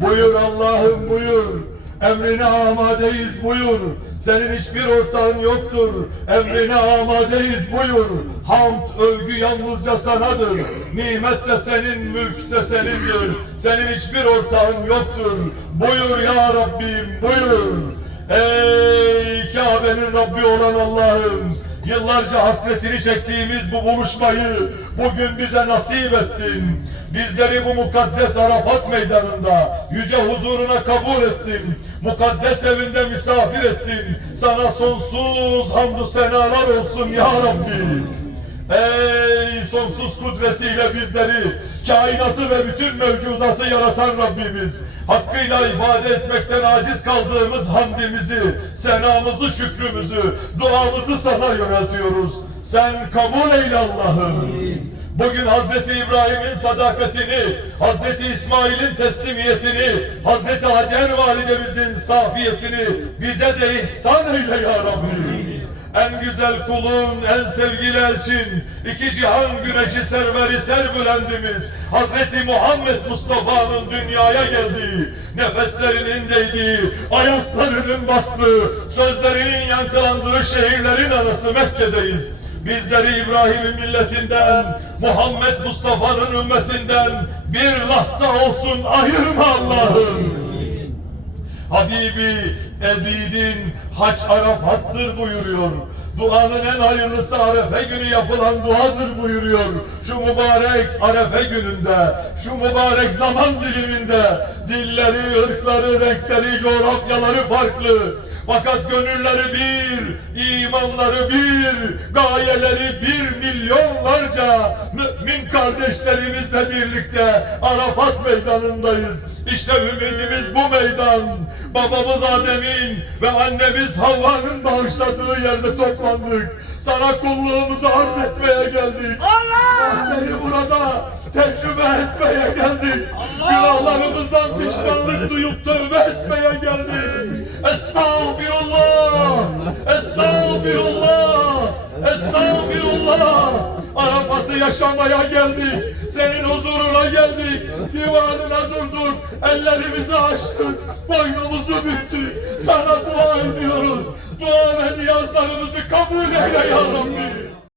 Buyur Allah'ım buyur. Emrine amadeyiz buyur. Senin hiçbir ortağın yoktur. Emrine amadeyiz buyur. Hamd, övgü yalnızca sanadır. Nimet de senin, mülk de senindir. Senin hiçbir ortağın yoktur. Buyur ya Rabbim, buyur. Ey Kabe'nin Rabbi olan Allah'ım. Yıllarca hasretini çektiğimiz bu buluşmayı bugün bize nasip ettin. Bizleri bu mukaddes Arafat meydanında yüce huzuruna kabul ettin. Mukaddes evinde misafir ettin. Sana sonsuz hamdü senalar olsun ya Rabbi. Ey sonsuz kudretiyle bizleri, kainatı ve bütün mevcudatı yaratan Rabbimiz, hakkıyla ifade etmekten aciz kaldığımız hamdimizi, senamızı, şükrümüzü, duamızı sana yöneltiyoruz. Sen kabul eyle Allah'ım. Bugün Hazreti İbrahim'in sadakatini, Hazreti İsmail'in teslimiyetini, Hazreti Hacer validemizin safiyetini bize de ihsan eyle ya Rabbi. En güzel kulun, en sevgili elçin, iki cihan güneşi serveri serbülendimiz, Hazreti Muhammed Mustafa'nın dünyaya geldiği, nefeslerinin değdiği, ayaklarının bastığı, sözlerinin yankılandığı şehirlerin arası Mekke'deyiz. Bizleri İbrahim'in milletinden, Muhammed Mustafa'nın ümmetinden bir lahza olsun ayırma Allah'ım. Habibi Ebidin hac Arafat'tır buyuruyor. Duanın en hayırlısı Arefe günü yapılan duadır buyuruyor. Şu mübarek Arefe gününde, şu mübarek zaman diliminde dilleri, ırkları, renkleri, coğrafyaları farklı. Fakat gönülleri bir, imanları bir, gayeleri bir milyonlarca mümin kardeşlerimizle birlikte Arafat meydanındayız. İşte ümidimiz bu meydan. Babamız Adem'in ve annemiz Havva'nın bağışladığı yerde toplandık. Sana kulluğumuzu arz etmeye geldik. Allah! Seni burada tecrübe etmeye geldik. Günahlarımızdan pişmanlık duyup tövbe etmeye geldik. Estağfirullah! Estağfirullah! Estağfirullah! Arafat'ı yaşamaya geldik. Senin huzuruna geldik. Divanına. Ellerimizi açtık. Boynumuzu büktük. Sana dua ediyoruz. Dua ve niyazlarımızı kabul eyle ya Rabbi.